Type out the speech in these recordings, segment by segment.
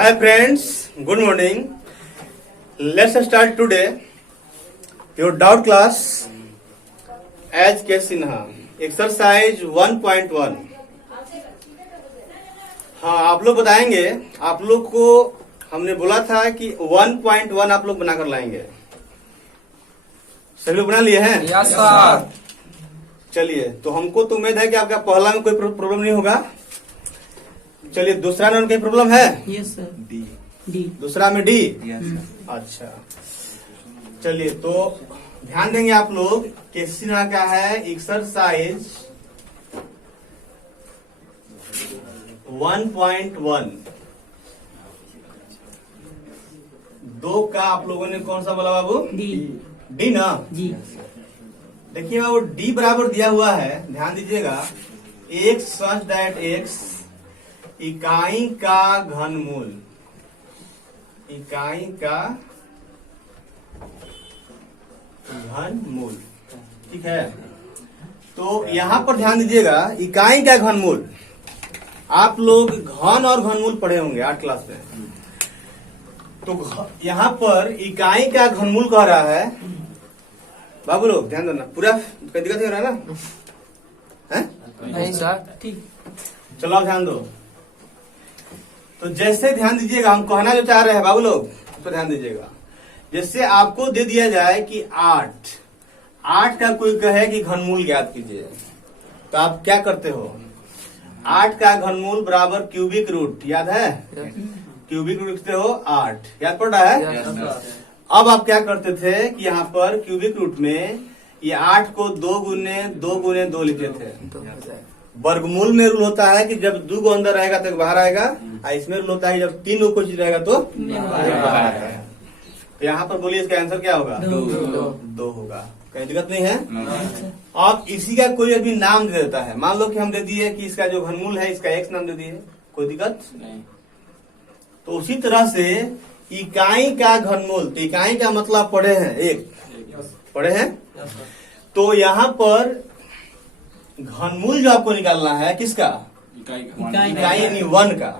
Hi friends, good morning. Let's start today your doubt class as K Sinha. Exercise 1.1. हाँ, आप लोग बताएंगे। आप लोग को हमने बोला था कि 1.1 आप लोग बनाकर लाएंगे। सभी लोग बना लिए हैं? Yes sir. चलिए, तो हमको तो उम्मीद है कि आपका पहला में कोई प्रॉब्लम नहीं होगा। चलिए, दूसरा में कोई प्रॉब्लम है? Yes sir. डी। दूसरा में डी। यस। अच्छा, चलिए तो ध्यान देंगे आप लोग। क्वेश्चन क्या है? एक्सरसाइज 1.1 दो का आप लोगों ने कौन सा बोला बाबू? डी। डी ना? जी। देखिए बाबू, डी बराबर दिया हुआ है, ध्यान दीजिएगा। एक्स सच दैट एक्स इकाई का घनमूल, इकाई का घनमूल, ठीक है। तो यहां पर ध्यान दीजिएगा, इकाई का घनमूल। आप लोग घन और घनमूल पढ़े होंगे 8 क्लास में। तो यहां पर इकाई का घनमूल कह रहा है। बाबू लोग ध्यान देना, पूरा कोई दिक्कत नहीं हो रहा है ना? हैं? नहीं सर, ठीक। चलो आप ध्यान दो। तो जैसे ध्यान दीजिएगा, हम कहना जो चाह रहे हैं बाबू लोग, उस पर ध्यान दीजिएगा। जैसे आपको दे दिया जाए कि 8 का कोई कहे कि घनमूल ज्ञात कीजिए, तो आप क्या करते हो? 8 का घनमूल बराबर क्यूबिक रूट, याद है? क्यूबिक रूट लिखते हो 8, याद पड़ रहा है? अब आप क्या करते थे कि यहाँ पर क्यूबिक रूट में ये 8 को 2 गुने 2 लिखते थे। वर्गमूल में रूल होता है कि जब 2 को अंदर रहेगा तो बाहर आएगा, और इसमें रूल होता है कि जब 3 को चीज रहेगा तो बाहर आएगा। तो यहाँ पर बोलिए इसका आंसर क्या होगा? 2 होगा। कहीं दिक्कत नहीं है? अब इसी का कोई अभी नाम दे देता है। मान लो कि हम दे दिए कि इसका जो घनमूल है इसका एक्स नाम दे दिए, कोई दिक्कत नहीं। तो उसी तरह से इकाई का घनमूल, तो इकाई का मतलब पढ़े हैं, एक पढ़े हैं। तो यहाँ पर घनमूल जो आपको निकालना है किसका? इकाई यानी 1 का।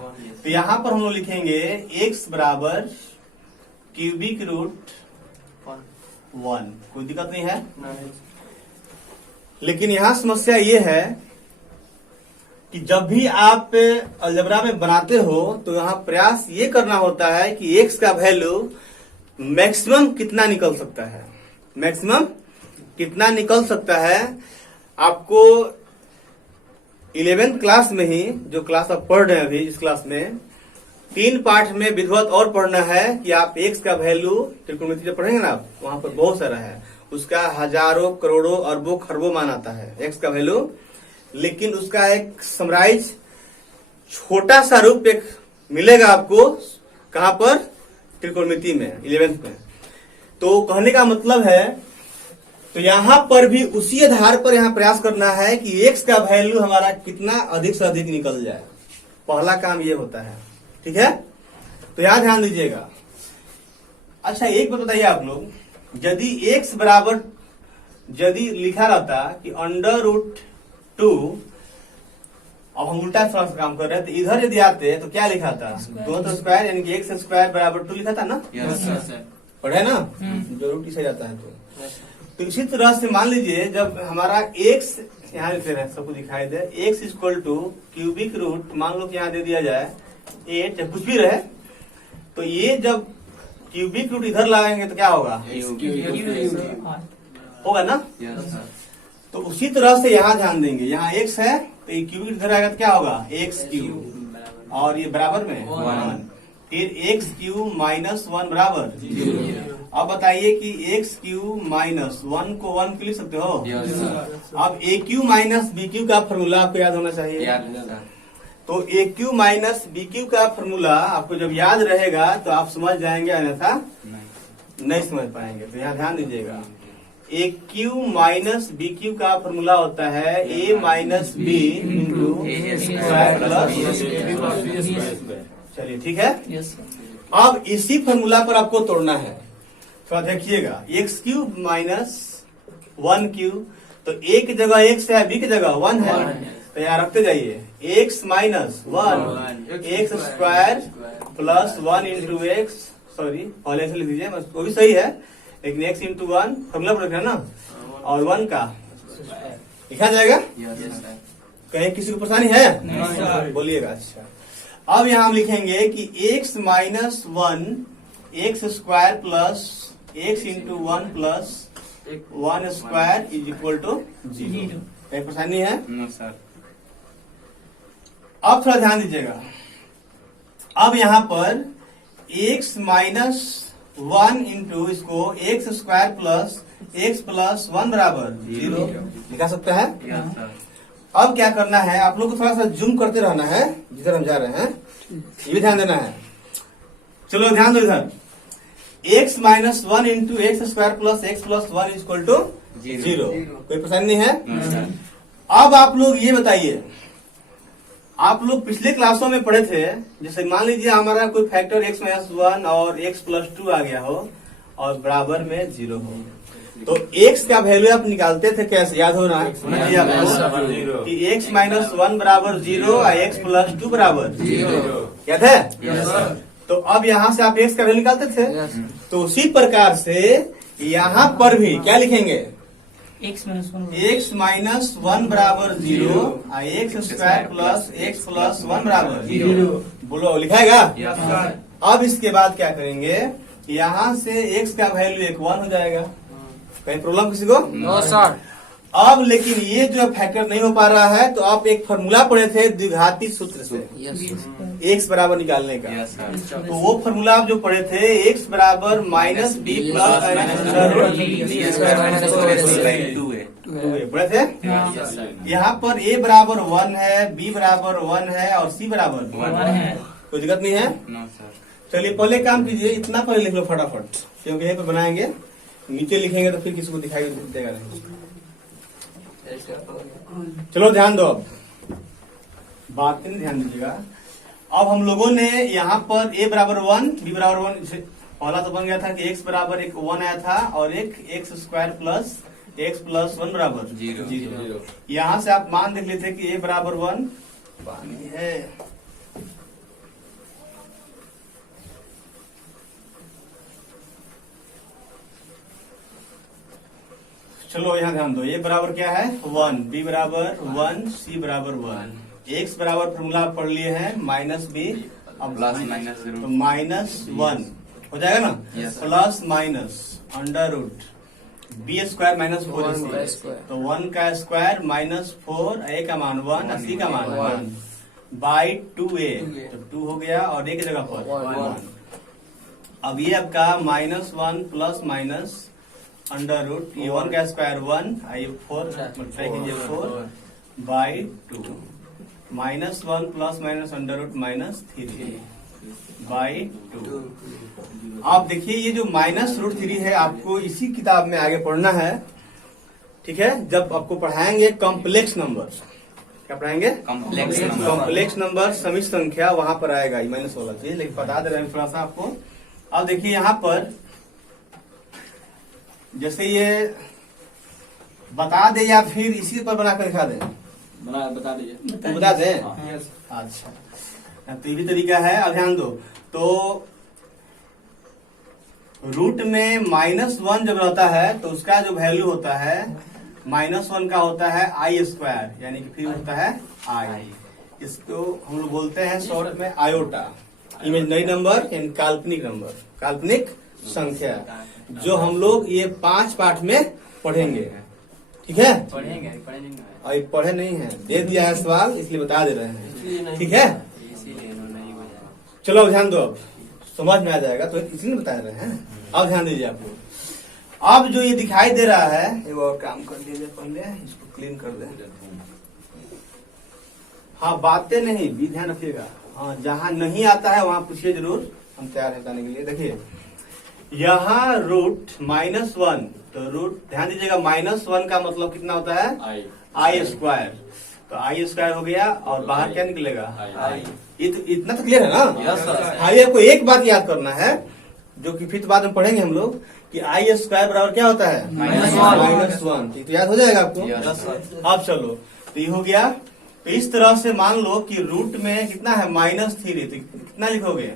तो यहाँ पर हम लोग लिखेंगे x बराबर क्यूबिक रूट 1, कोई दिक्कत नहीं है। लेकिन यहाँ समस्या ये है कि जब भी आप अलजेब्रा में बनाते हो तो यहाँ प्रयास ये करना होता है कि x का वैल्यू मैक्सिमम कितना निकल सकता है, मैक्सिमम कितना निकल सकता है। आपको 11th क्लास में ही, जो क्लास आप पढ़ रहे हैं अभी, इस क्लास में 3 पाठ में विधिवत और पढ़ना है कि आप x का वैल्यू त्रिकोणमिति जब पढ़ेंगे ना आप, वहां पर बहुत सारा है, उसका हजारों करोड़ों अरबों खरबों मान आता है x का वैल्यू। लेकिन उसका एक समराइज छोटा सा रूप एक मिलेगा आपको, कहां पर? त्रिकोणमिति में 11th में। तो कहने का मतलब है, तो यहां पर भी उसी आधार पर यहां प्रयास करना है कि x का वैल्यू हमारा कितना अधिक से अधिक निकल जाए। पहला काम ये होता है, ठीक है। तो यहां ध्यान दीजिएगा। अच्छा, एक बात बताइए आप लोग, यदि x बराबर, यदि लिखा रहता कि √2, अब हम उल्टा थोड़ा सा काम कर रहे हैं, तो इधर यदि आते तो क्या लिखा था? 2 स्क्वायर यानी कि x स्क्वायर बराबर 2 लिखा था ना? पढ़े ना? जो रूट से जाता है तो इसी तरह से मान लीजिए जब हमारा x यहाँ लिखते रहे, सबको दिखाई दे, x equal to cubic root, मान लो कि यहाँ दे दिया जाए 8, जब कुछ भी रहे, तो ये जब क्यूबिक रूट इधर लगाएंगे तो क्या होगा? होगा ना? तो उसी तरह से यहाँ ध्यान देंगे, यहाँ x है तो ये क्यूबिक इधर आएगा तो क्या होगा? x क्यूब, और ये बराबर में 1, फिर x क्यूब माइनस 1 बराबर 0। अब बताइए कि x क्यूब माइनस 1 को 1 क्यों लिख सकते हो? अब a Q minus B Q का फॉर्मूला आपको याद होना चाहिए। तो a Q minus B Q का फॉर्मूला आपको जब याद रहेगा तो आप समझ जाएंगे, अन्यथा नहीं समझ पाएंगे। तो यहाँ ध्यान दीजिएगा, A Q minus B Q का फॉर्मूला होता है a minus B into square plus. चलिए ठीक है। अब इसी फॉर्मूला पर आपको तोड़ना है। तो देखिएगा, एक्स क्यूब माइनस 1 क्यूब, तो a की जगह x है, b की जगह 1 है, तो यहाँ रखते जाइए। x minus 1 X square plus 1 into x, sorry पहले से लिख दीजिए, वो भी सही है, लेकिन x इंटू 1 फॉर्मूला पर रखना ना, और 1 का लिखा जाएगा। कहीं किसी को परेशानी है? नहीं सर। बोलिएगा। अच्छा, अब यहाँ हम लिखेंगे कि x minus 1 X square plus X into 1 plus 1 square is equal to 0। कहीं परेशानी है? No sir. अब थोड़ा ध्यान दीजिएगा, अब यहाँ पर x माइनस 1 इंटू इसको X square plus X plus 1 बराबर 0 लिखा सकता है। Yes sir. अब क्या करना है, आप लोग को थोड़ा सा जूम करते रहना है जिधर हम जा रहे हैं, ये भी ध्यान देना है। चलो ध्यान दो इधर, x minus 1 into X square plus X plus 1 equal to 0। कोई परेशानी नहीं है? No sir. अब आप लोग ये बताइए, आप लोग पिछले क्लासों में पढ़े थे, जैसे मान लीजिए हमारा कोई फैक्टर x माइनस 1 और x प्लस 2 आ गया हो और बराबर में 0 हो, तो x का वैल्यू आप निकालते थे कैसे, याद हो रहा है आपको कि x माइनस 1 बराबर 0 और x प्लस 2 बराबर 0, याद है? तो अब यहाँ से आप x का वैल्यू निकालते थे, तो उसी प्रकार से यहाँ पर भी क्या लिखेंगे, एक्स माइनस 1 x माइनस 1 बराबर 0 और x square plus X plus 1 बराबर 0। बोलो लिखाएगा। Yes sir. अब इसके बाद क्या करेंगे, यहाँ से x का वैल्यू 1 हो जाएगा। कहीं प्रॉब्लम किसी को? No sir. अब लेकिन ये जो फैक्टर नहीं हो पा रहा है, तो आप एक फॉर्मूला पढ़े थे द्विघाती सूत्र से x बराबर निकालने का। Yes sir. तो वो फॉर्मूला आप जो पढ़े थे, x बराबर माइनस b प्लस पढ़े थे। Yes sir. यहाँ पर a बराबर 1 है, b बराबर 1 है और c बराबर 1 है। कोई दिक्कत नहीं है। No sir. चलिए पहले काम कीजिए, इतना पहले लिख लो फटाफट, क्योंकि यहीं पे बनाएंगे, नीचे लिखेंगे तो फिर किसी को दिखाई देगा नहीं। चलो ध्यान दो, अब बात नहीं ध्यान दीजिएगा। अब हम लोगों ने यहाँ पर a बराबर 1 b बराबर 1, पहला तो बन गया था कि x बराबर 1 आया था और एक x square plus X plus 1 बराबर 0। यहाँ से आप मान देख लेते कि a बराबर 1 पानी है। चलो यहाँ ध्यान दो, a बराबर क्या है 1, b बराबर 1, c बराबर 1, x बराबर फॉर्मूला पढ़ लिए हैं माइनस b, अब प्लस माइनस तो रूट। माइनस 1 हो जाएगा ना, Yes, sir. Plus minus under root b square minus 4ac, तो 1 का स्क्वायर माइनस 4, a का मान 1 और c का मान 1 बाई 2a, तो 2 हो गया और a की जगह पर 1। अब ये आपका minus 1 plus minus under root, ये 1 का स्क्वायर 1, ये 4 मल्टीप्लाई कीजिए 4 by 2, minus 1 plus minus under root minus 3 by 2। आप देखिए ये जो माइनस रूट 3 है, आपको इसी किताब में आगे पढ़ना है, ठीक है? जब आपको पढ़ाएंगे कॉम्प्लेक्स नंबर, क्या पढ़ाएंगे? Complex number. कॉम्प्लेक्स नंबर समित संख्या, वहां पर आएगा ये माइनस वाला चीज, लेकिन बता दे रहे हैं थोड़ा सा आपको। अब देखिए यहाँ पर जैसे ये बता दे या फिर इसी पर बना कर दिखा दे, बता दीजिए। तो बता दे। यस। अच्छा, तो ये भी तरीका है। अब ध्यान दो, तो रूट में माइनस 1 जब रहता है तो उसका जो वैल्यू होता है माइनस 1 का होता है आई स्क्वायर, यानी कि फिर होता है आई। इसको हम लोग बोलते हैं शॉर्ट में आयोटा, इमेजिनरी नंबर यानी काल्पनिक नंबर, काल्पनिक संख्या, जो हम लोग ये 5 पाठ में पढ़ेंगे, ठीक है? पढ़ेंगे और ये पढ़े नहीं है, दे दिया है सवाल, इसलिए बता दे रहे हैं, ठीक है? इसीलिए नहीं हो जाएगा। चलो अब ध्यान दो, अब समझ में आ जाएगा, तो इसलिए बता रहे हैं। अब ध्यान दीजिए आप लोग, अब जो ये दिखाई दे रहा है, एक और काम कर लीजिए, पहले इसको क्लीन कर दे। हाँ, बातें नहीं भी ध्यान रखिएगा, हाँ जहाँ नहीं आता है वहाँ पूछिए जरूर, हम तैयार है बताने के लिए। देखिए यहाँ रूट माइनस 1, तो रूट ध्यान दीजिएगा, माइनस 1 का मतलब कितना होता है आई स्क्वायर, तो आई स्क्वायर हो गया और बाहर क्या निकलेगा आई। इतना तो क्लियर है ना? Yes sir. हाँ, ये आपको एक बात याद करना है, जो कि फिर बाद में पढ़ेंगे हम लोग, कि आई स्क्वायर बराबर क्या होता है -1। -1, तो याद हो जाएगा आपको। Yes sir. अब चलो, तो ये हो गया। तो इस तरह से मान लो कि रूट में कितना है -3, तो कितना लिखोगे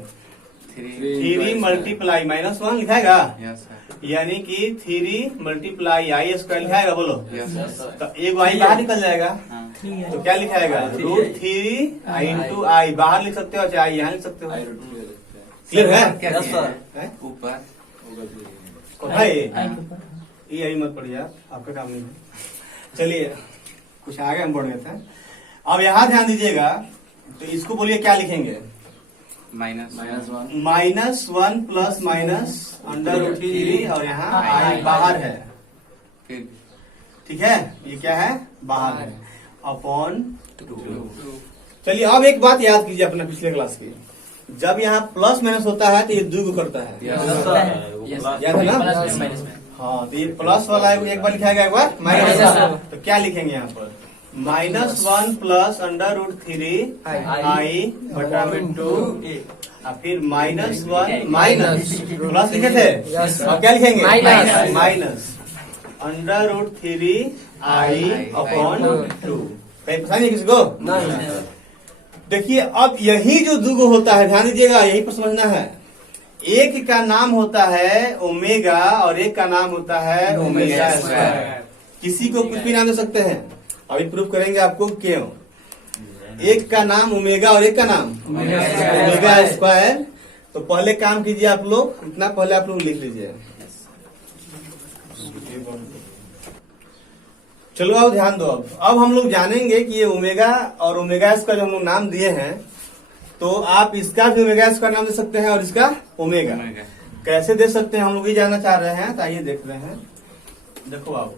3 मल्टीप्लाई -1 लिखाएगा, यानी कि 3 मल्टीप्लाई आई स्क्वायर लिखाएगा। बोलो, तो एक आई बाहर निकल जाएगा, तो क्या लिखाएगा? √3 इंटू आई बाहर लिख सकते हो, चाहे यहाँ लिख सकते हो। क्लियर है? ऊपर है ये आई मत पढ़िए, आपका काम नहीं है। चलिए कुछ आगे हम बढ़ गए थे। अब यहाँ ध्यान दीजिएगा, तो इसको बोलिए क्या लिखेंगे? -1 प्लस माइनस √3 और यहाँ आई बाहर है, ठीक है? ये क्या है? बाहर है, अपॉन 2। चलिए अब एक बात याद कीजिए अपने पिछले क्लास की, जब यहाँ प्लस माइनस होता है तो ये द्विगु करता है, याद है ना? हाँ, तो ये प्लस वाला एक बार लिखाएगा, एक बार माइनस। तो क्या लिखेंगे यहाँ पर? -1 प्लस √3 आई बटा में 2, और फिर -1 माइनस प्लस लिखे थे, अब क्या लिखेंगे? Minus √3 I upon 2। कहीं पता नहीं किसी को? देखिए, अब यही जो द्विगु होता है, ध्यान दीजिएगा, यही पर समझना है। एक का नाम होता है ओमेगा और एक का नाम होता है ओमेगा स्क्वायर। किसी को कुछ भी नाम दे सकते हैं, अभी प्रूफ करेंगे आपको क्यों। एक का नाम ओमेगा और एक का नाम ओमेगा स्क्वायर। तो पहले काम कीजिए आप लोग, इतना पहले आप लोग लिख लीजिए। चलो अब ध्यान दो। अब हम लोग जानेंगे कि ये ओमेगा और ओमेगा स्क्वायर जो हम लोग नाम दिए हैं, तो आप इसका भी ओमेगा स्क्वायर नाम दे सकते हैं और इसका ओमेगा कैसे दे सकते हैं, हम लोग ये जानना चाह रहे हैं। तो आइए देख रहे हैं, देखो आप,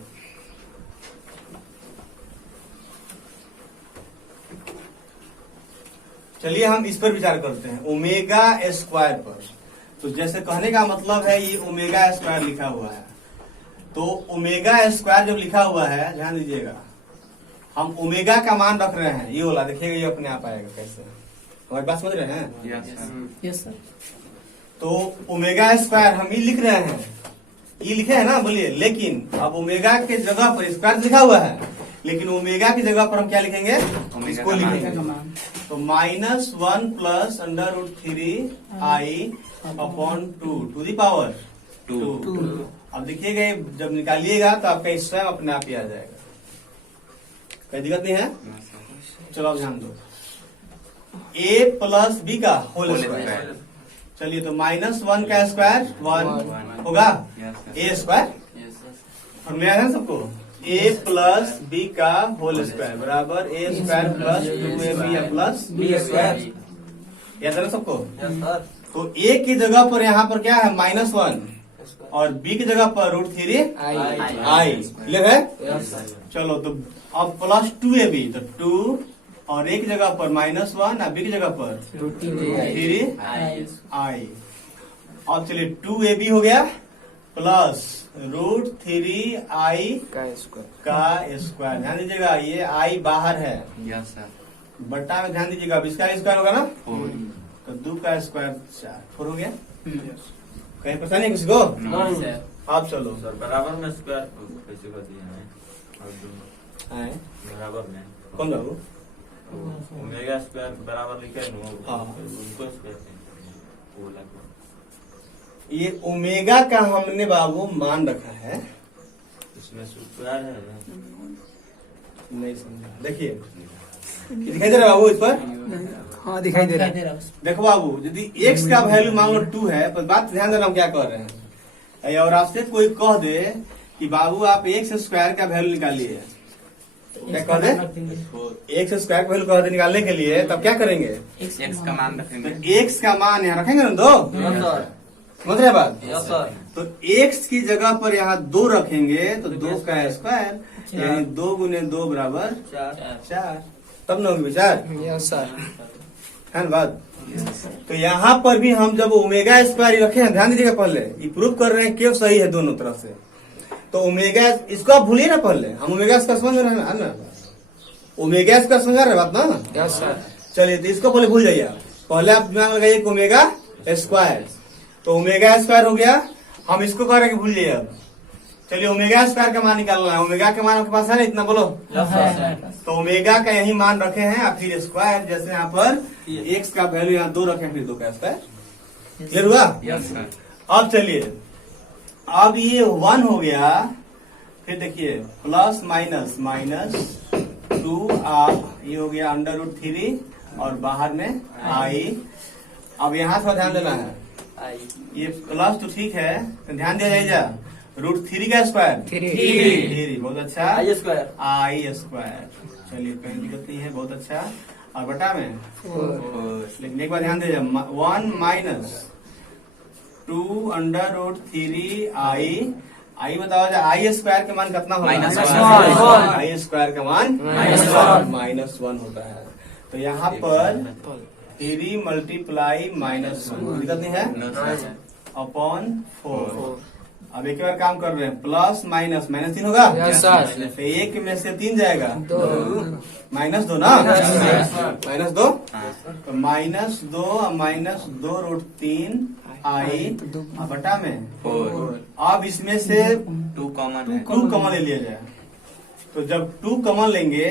चलिए हम इस पर विचार करते हैं, ओमेगा स्क्वायर पर। तो जैसे कहने का मतलब है ये ओमेगा स्क्वायर लिखा हुआ है, तो ओमेगा स्क्वायर जब लिखा हुआ है, ध्यान दीजिएगा, हम ओमेगा का मान रख रहे हैं, ये वाला देखिएगा, ये अपने आप आएगा। कैसे, हमारी बात समझ रहे हैं? Yes sir. तो ओमेगा स्क्वायर हम ये लिख रहे हैं, ये लिखे है ना, बोलिए। लेकिन अब ओमेगा के जगह पर स्क्वायर लिखा हुआ है, लेकिन ओमेगा की जगह पर हम क्या लिखेंगे? इसको लिखेंगे। तो -1 plus √3 I upon 2 to the power 2। अब देखिएगा, जब निकालिएगा तो आपका स्वयं अपने आप ही आ जाएगा, कोई दिक्कत नहीं है। चलो अब ध्यान दो, a प्लस b का होल स्क्वायर। चलिए, तो -1 का स्क्वायर 1 होगा, a स्क्वायर फॉर्मूला है सबको। a प्लस b का होल स्क्वायर बराबर a square plus 2ab plus b square, याद है ना सबको? तो a की जगह पर यहाँ पर क्या है? -1, और b की जगह पर √3 आई। क्लियर है? चलो, तो अब प्लस 2ab, तो 2, और एक जगह पर -1 और बी की जगह पर √3 आई। अब चलिए 2ab हो गया प्लस √3 आई का स्क्वायर। ध्यान दीजिएगा, ये आई बाहर है, बट्टा में ध्यान दीजिएगा, अब इसका स्क्वायर होगा ना, तो 2 का स्क्वायर 4 हो गया। कहीं पता नहीं किसी को? आप चलो सर, बराबर में स्क्वायर कैसे कर दिया है? बराबर में कौन बाबू? ओमेगा स्क्वायर बराबर लिखे है ना, हाँ। उनको स्क्वायर वो लगा। ये ओमेगा का हमने बाबू मान रखा है, इसमें स्क्वायर है ना, नहीं समझा। देखिए दिखाई दे रहा है बाबू इस पर? हाँ दिखाई दे रहा है। देखो बाबू, यदि x का वैल्यू मान लो 2 है, पर बात ध्यान देना हम क्या कह रहे हैं। और आपसे कोई कह दे कि बाबू आप x स्क्वायर का वैल्यू निकालिए, क्या कह दे? x स्क्वायर का वैल्यू कह दे निकालने के लिए, तब क्या करेंगे? x का मान रखेंगे। तो x का मान यहाँ रखेंगे ना 2, समझ रहे बात? तो x की जगह पर यहाँ 2 रखेंगे, तो 2 का स्क्वायर, यानी 2 गुने 2 बराबर 4, तब ना होगी विचार। है ना बात? तो यहाँ पर भी हम जब ओमेगा स्क्वायर रखे हैं, ध्यान दीजिएगा, पहले ये प्रूव कर रहे हैं कि सही है दोनों तरफ से। तो ओमेगा, इसको आप भूलिए ना, पहले हम ओमेगा स्क्वायर समझ रहे हैं ना, ओमेगा स्क्वायर समझ रहे बात ना। चलिए, तो इसको पहले भूल जाइए, पहले आप दिमाग लगाइए ओमेगा स्क्वायर। तो ओमेगा स्क्वायर हो गया, हम इसको कह रहे हैं कि भूल जाइए। अब चलिए, ओमेगा स्क्वायर का मान निकालना है। ओमेगा का मान आपके पास है ना, इतना बोलो। तो ओमेगा का यही मान रखे हैं, और फिर स्क्वायर, जैसे यहाँ पर x का वैल्यू यहाँ 2 रखे, फिर 2 का स्क्वायर। क्लियर हुआ? Yes sir. अब चलिए, अब ये 1 हो गया, फिर देखिए प्लस माइनस माइनस 2 ये हो गया √3 और बाहर में आई। अब यहाँ थोड़ा ध्यान देना है, ये प्लस तो ठीक है, तो ध्यान दिया जाएगा √3 का स्क्वायर 3, बहुत अच्छा, आई स्क्वायर आई स्क्वायर। चलिए कहीं दिक्कत नहीं है, बहुत अच्छा। और बटा में लेकिन एक बार ध्यान दीजिए, 1 माइनस 2 √3 आई बताओ आई स्क्वायर का मान कितना होगा? -1। आई स्क्वायर का मान -1 होता है। तो यहाँ पर 3 मल्टीप्लाई -1 दिक्कत नहीं है, नो सर। अपॉन 4। अब एक बार काम कर रहे हैं, प्लस माइनस -3 होगा, यस सर। तो 1 में से 3 जाएगा, -2 ना, -2, तो -2 -2 √3 आई बटा में 4। अब इसमें से 2 कॉमन है। 2 कॉमन ले लिया जाए, तो जब 2 कॉमन लेंगे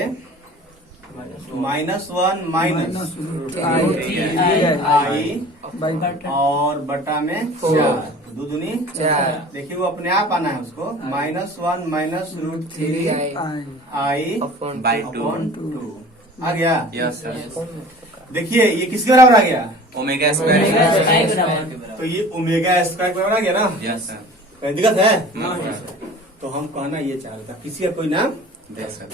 -1 माइनस आई और बटा में 4, 2 दूनी 4। देखिए वो अपने आप आना है उसको, -1 माइनस √3 आई बाई 2। अपॉन 2 आ गया। Yes sir. देखिए ये किसके बराबर आ गया? Omega square. तो ये ओमेगा स्क्वायर के बराबर आ गया ना? Yes sir. कोई दिक्कत है? No sir. तो हम कहना ये चाह रहे थे, किसी का कोई नाम दे सर।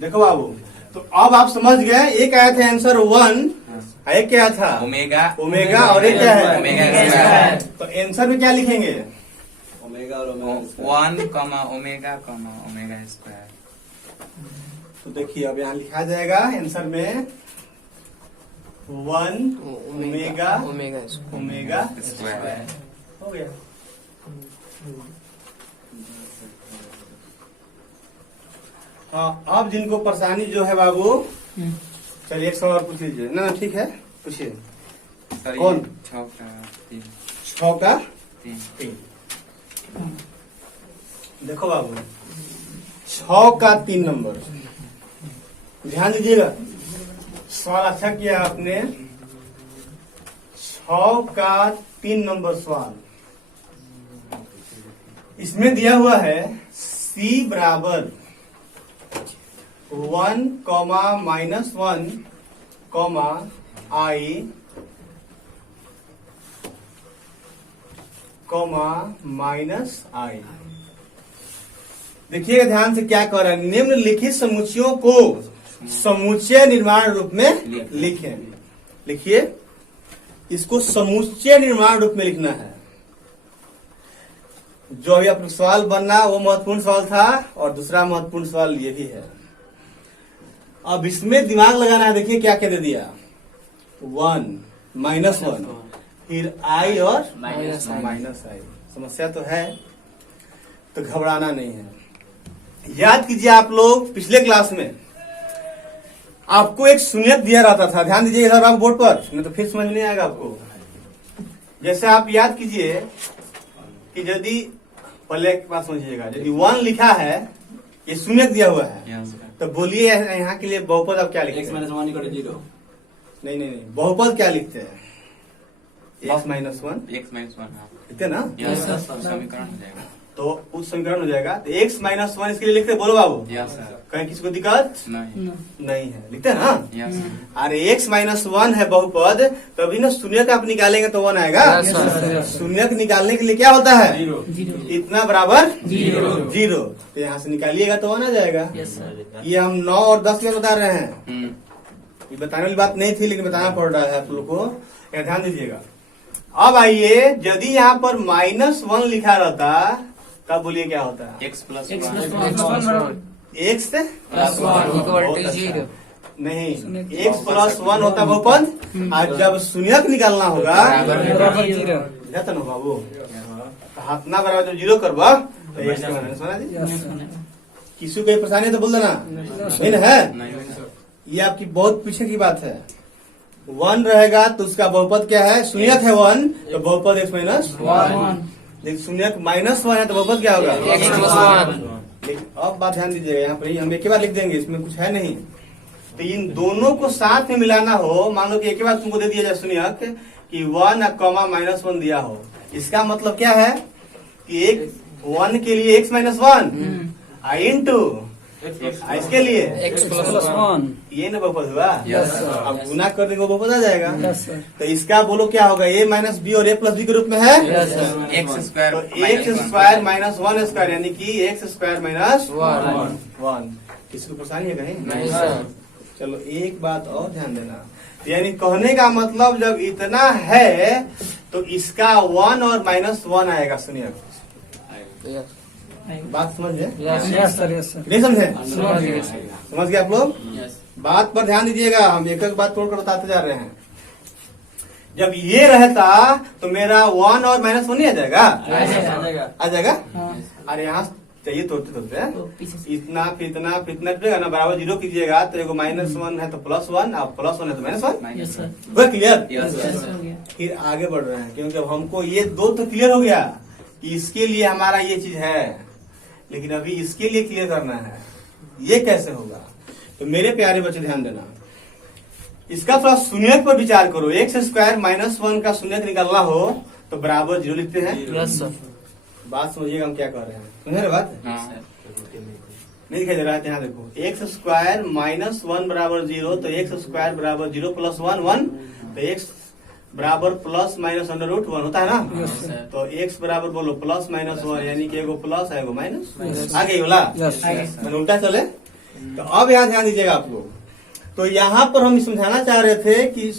देखो बाबू, तो अब आप समझ गए, एक आया था आंसर 1, एक क्या था? ओमेगा। ओमेगा, और एक क्या है? Omega square. तो आंसर में क्या लिखेंगे? ओमेगा और ओमेगा 1, ओमेगा, ओमेगा स्क्वायर। तो देखिए अब यहाँ लिखा जाएगा आंसर में 1 ओमेगा ओमेगा स्क्वायर हो गया। हाँ, अब जिनको परेशानी जो है बाबू, चलिए एक सवाल पूछ लीजिए। ना ठीक है, पूछिए। सर कौन? 6 का 3। 6 का 3। 3। देखो बाबू, 6 का 3 नंबर, ध्यान दीजिएगा, सवाल अच्छा किया आपने। 6 का 3 नंबर सवाल, इसमें दिया हुआ है C बराबर 1, -1, I, -I। देखिएगा ध्यान से क्या कर रहा है, निम्नलिखित समुच्चयों को समुच्चय निर्माण रूप में लिखें। लिखिए, इसको समुच्चय निर्माण रूप में लिखना है। जो अभी आपका सवाल बनना वो महत्वपूर्ण सवाल था, और दूसरा महत्वपूर्ण सवाल ये भी है। अब इसमें दिमाग लगाना है। देखिए क्या क्या दे दिया, 1 -1, फिर I और -I। समस्या तो है, तो घबराना नहीं है। याद कीजिए आप लोग, पिछले क्लास में आपको एक शून्यक दिया रहता था, ध्यान दीजिए इधर आप बोर्ड पर, नहीं तो फिर समझ नहीं आएगा आपको। जैसे आप याद कीजिए कि यदि पहले एक बात समझिएगा, यदि 1 लिखा है, ये शून्यक दिया हुआ है, यस सर। तो बोलिए यहाँ के लिए बहुपद आप क्या लिखते x हैं? -1 = 0। नहीं, बहुपद क्या लिखते हैं? x -1 x -1 लिखते हैं ना? Yes sir. सर। समीकरण हो जाएगा। तो उस समीकरण हो जाएगा, तो x -1 इसके लिए लिखते हैं, बोलो बाबू। Yes sir. कहीं किसी को दिक्कत नहीं। नहीं है, लिखते हैं ना? Yes sir. अरे x -1 है बहुपद, तभी ना शून्यक आप निकालेंगे तो 1 आएगा। Yes, sir. शून्यक निकालने के लिए क्या होता है? 0। इतना बराबर 0। तो यहाँ से निकालिएगा तो 1 आ जाएगा। Yes sir. ये हम 9 और 10 में बता रहे हैं, ये बताने वाली बात नहीं थी, लेकिन बताना पड़ रहा है आप लोग को, यहाँ ध्यान दीजिएगा। अब आइए, यदि यहाँ पर -1 लिखा रहता, तब बोलिए क्या होता है? x + X 1। x से +1 = 0। नहीं, x + 1 होता बहुपद, और जब शून्यक निकालना होगा, जाता ना बाबू, हाथना बराबर जब 0 करवा तो x के माइनस होना जी। किसी को परेशानी है तो बोल देना, नहीं ना है? नहीं सर। ये आपकी बहुत पीछे की बात है। 1 रहेगा तो उसका बहुपद क्या है? शून्यक है 1, तो बहुपद x -1। लेकिन शून्यक -1 है तो बहुपद क्या होगा? x + 1। लेकिन अब बात ध्यान दीजिएगा, यहाँ पर हम एक ही बार लिख देंगे, इसमें कुछ है नहीं। तो इन दोनों को साथ में मिलाना हो, मान लो कि एक ही बात तुमको दे दिया जाए सुनिए कि 1 कॉमा -1 दिया हो, इसका मतलब क्या है कि एक 1 के लिए x -1 आई इंटू इसके लिए x प्लस 1 ये ना बहुपद हुआ। Yes, sir. अब गुना कर देंगे वो बहुपद आ जाएगा। यस सर तो इसका बोलो क्या होगा, a माइनस बी और a प्लस बी के रूप में है। यस सर एक्स स्क्वायर तो एक्स स्क्वायर माइनस 1 स्क्वायर यानी कि एक्स स्क्वायर माइनस 1। किसी को परेशानी है कहीं? नहीं सर चलो एक बात और ध्यान देना, यानी कहने का मतलब जब इतना है तो इसका 1 और -1 आएगा। सुनिए यस बात समझ गए? यस सर यस सर नहीं समझे? समझ गए समझ गए आप लोग? यस बात पर ध्यान दीजिएगा, हम एक एक बात तोड़कर बताते जा रहे हैं। जब ये रहता तो मेरा 1 और -1 नहीं आ जाएगा? आ जाएगा। अरे यहाँ चाहिए तोड़ते तोड़ते इतना फिर इतना फिर इतना टूटेगा ना, बराबर 0 कीजिएगा तो एगो -1 है तो +1 और +1 है तो -1। यस सर वो क्लियर? यस फिर आगे बढ़ रहे हैं, क्योंकि अब हमको ये दो तो क्लियर हो गया कि इसके लिए हमारा ये चीज है, लेकिन अभी इसके लिए क्लियर करना है ये कैसे होगा। तो मेरे प्यारे बच्चे ध्यान देना, इसका थोड़ा शून्यक पर विचार करो। x स्क्वायर -1 का शून्यक निकालना हो तो बराबर 0 लिखते हैं। यस सर बात समझिएगा हम क्या कर रहे हैं, समझे ना बात? नहीं दिखाई दे रहा है? यहाँ देखो, x स्क्वायर -1 बराबर 0 तो x स्क्वायर बराबर 0 प्लस 1 1 तो x बराबर प्लस माइनस √1 होता है ना। तो x बराबर बोलो +-1 यानी कि एगो प्लस है एगो माइनस। आगे बोला यस मैंने उल्टा चले। तो अब यहाँ ध्यान दीजिएगा आप लोग, तो यहाँ पर हम समझाना चाह रहे थे कि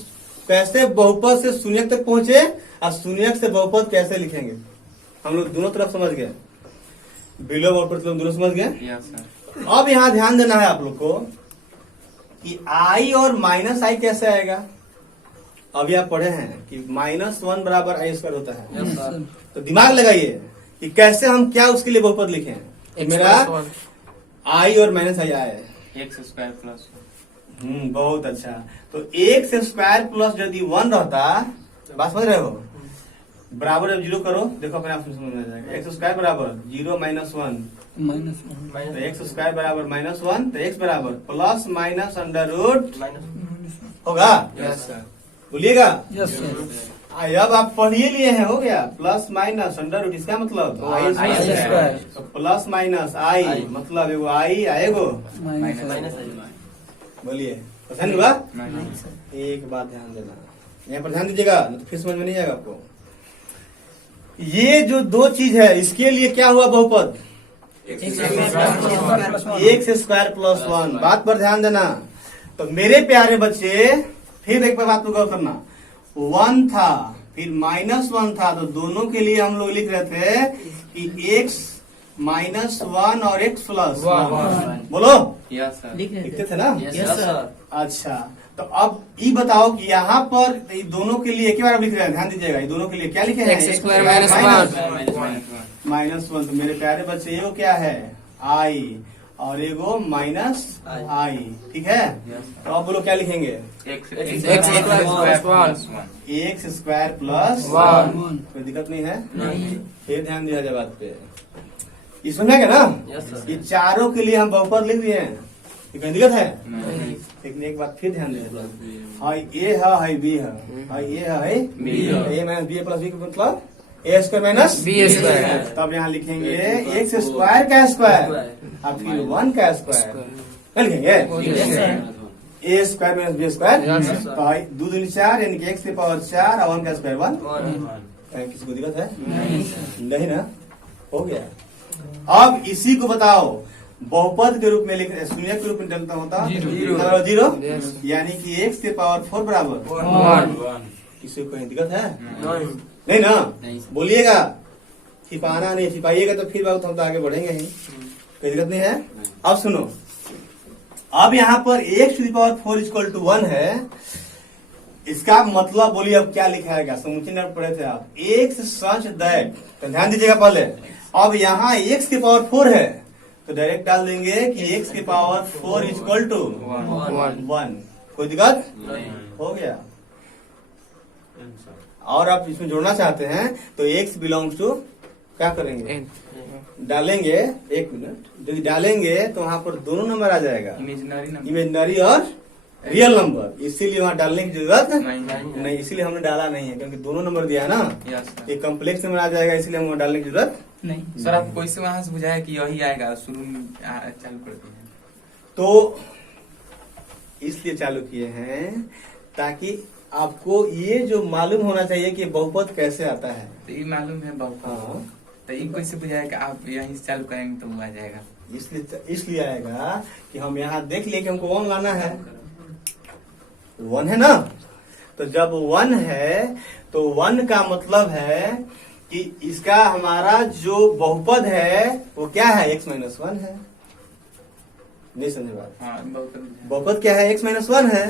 कैसे बहुपद से शून्यक तक पहुंचे और शून्यक से बहुपद कैसे लिखेंगे। हम लोग दोनों तरफ समझ गए, विलोम और प्रतिलोम दोनों समझ गए। यस सर अब यहाँ ध्यान देना है आप लोग को कि i और -i कैसे आएगा। अभी आप पढ़े हैं कि -1 बराबर i² होता है। यस सर तो दिमाग लगाइए कि कैसे हम क्या उसके लिए बहुपद लिखें। मेरा i और -i आए, एक्स स्क्वायर प्लस बहुत अच्छा। तो x स्क्वायर प्लस यदि 1 रहता, बात समझ रहे हो, बराबर जब 0 करो, देखो अपने आप समझ में आ जाएगा। x स्क्वायर बराबर 0 -1 -1 तो x स्क्वायर बराबर -1 तो x बराबर प्लस माइनस √ होगा। यस सर बोलिएगा। यस सर अब आप पढ़िए लिए हैं, हो गया प्लस माइनस √ इसका मतलब i स्क्वायर तो प्लस माइनस i मतलब एगो i आएगो। माइनस बोलिए पसंद हुआ? एक बात ध्यान देना, यहाँ पर ध्यान दीजिएगा, नहीं तो फिर समझ में नहीं आएगा आपको। ये जो दो चीज है इसके लिए क्या हुआ बहुपद, x स्क्वायर प्लस 1। बात पर ध्यान देना। तो मेरे प्यारे बच्चे फिर एक बार बात को गौर करना, 1 था फिर -1 था, तो दोनों के लिए हम लोग लिख रहे थे कि x -1 और x प्लस 1 बोलो यस सर लिखते थे ना। यस सर अच्छा, तो अब ये बताओ कि यहाँ पर ये दोनों के लिए एक ही बार लिख रहे हैं, ध्यान दीजिएगा। ये दोनों के लिए क्या लिखे हैं, x स्क्वायर -1 -1। तो मेरे प्यारे बच्चे एगो क्या है i और एगो -i, ठीक है। तो अब बोलो क्या लिखेंगे, x square plus 1 x square plus 1 कोई दिक्कत नहीं है। फिर ध्यान दिया जाए बात पे, ये समझेगा ना। ये चारों के लिए हम बहुपद लिख दिए हैं, ये कोई दिक्कत है? लेकिन एक बात फिर ध्यान देना, हाई ए है हाई बी है, हाई ए है हाई B है। ए माइनस बी प्लस बी का मतलब ए स्क्वायर माइनस B स्क्वायर। तब यहाँ लिखेंगे एक्स स्क्वायर का स्क्वायर और फिर 1 का स्क्वायर क्या लिखेंगे, ए स्क्वायर माइनस बी स्क्वायर। तो हाई 2 दूनी 4 यानी कि x की पावर 4 और 1 का स्क्वायर 1। किसी को दिक्कत है? नहीं ना, हो गया। अब इसी को बताओ बहुपद के रूप में लिख, शून्य के रूप में डलता होता 0 यानी कि x के पावर 4 बराबर 1 किसी को कहीं दिक्कत है? नहीं ना, बोलिएगा। छिपाना नहीं, छिपाइएगा तो फिर बात हम तो आगे बढ़ेंगे ही, कोई दिक्कत नहीं है। अब सुनो, अब यहाँ पर x to the power 4 equal to 1 है, इसका मतलब बोलिए अब क्या लिखा है, समुची नंबर पढ़े थे आप, x सच दैट। तो ध्यान दीजिएगा पहले, अब यहाँ x की पावर 4 है तो डायरेक्ट डाल देंगे कि x की पावर 4 इक्वल टू 1। कोई दिक्कत? हो गया। और आप इसमें जोड़ना चाहते हैं तो x बिलोंग्स टू क्या करेंगे, डालेंगे, एक मिनट, यदि डालेंगे तो वहां पर दोनों नंबर आ जाएगा, इमेजिनरी नंबर इमेजिनरी और रियल नंबर, इसीलिए वहां डालने की जरूरत नहीं। नहीं, इसीलिए हमने डाला नहीं है, क्योंकि दोनों नंबर दिया है ना, यस सर। ये कम्प्लेक्स नंबर आ जाएगा, इसलिए हम वहां डालने की जरूरत नहीं सर आप कैसे वहां से बुझाया कि यही आएगा, शुरू में चालू कर दिए हैं। तो इसलिए चालू किए हैं ताकि आपको ये जो मालूम होना चाहिए कि बहुपद कैसे आता है। तो ये मालूम है बहुत। हाँ, तो ये कैसे बुझाया कि आप यहीं से चालू करेंगे तो वो आ जाएगा। इसलिए आएगा कि हम यहाँ देख लिए कि हमको 1 लाना है, 1 है ना, तो जब 1 है तो 1 का मतलब है कि इसका हमारा जो बहुपद है वो क्या है, x - 1 है। नहीं समझे बात? हाँ बहुत। बहुपद क्या है, x - 1 है।